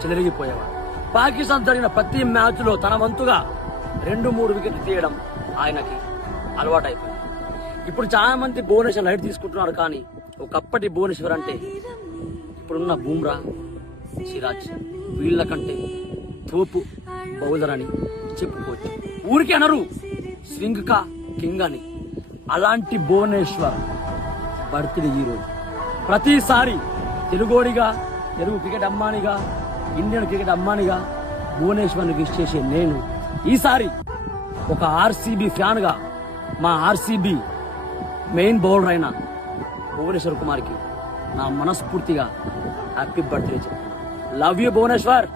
చెలరిగిపోయేవాడు. పాకిస్తాన్ జరిగిన ప్రతి మ్యాచ్ లో తన వంతుగా 2-3 వికెట్లు తీయడం ఆయనకి అలవాటైపోయింది. ఇప్పుడు చాలా మంది భువనేశ్వర్ లైట్ తీసుకుంటున్నారు, కానీ ఒకప్పటి భువనేశ్వర్ అంటే ఇప్పుడున్న బూమ్రా, సిరాజ్ వీళ్ళ కంటే తోపు బౌలర్ అని చెప్పుకోవచ్చు. ఊరికి అనరు స్వింగ్ కా కింగ్ అని. అలాంటి భువనేశ్వర్ బర్త్డే ఈరోజు. ప్రతిసారి తెలుగోడిగా, తెలుగు క్రికెట్ అమ్మానిగా, ఇండియన్ క్రికెట్ అమ్మానిగా భువనేశ్వర్ని విష్ చేసే నేను ఈసారి ఒక ఆర్సీబీ ఫ్యాన్ గా మా ఆర్సీబీ మెయిన్ బౌలర్ అయిన భువనేశ్వర్ కుమార్కి నా మనస్ఫూర్తిగా హ్యాపీ బర్త్డే చెప్తాను. Love you Bhubaneswar.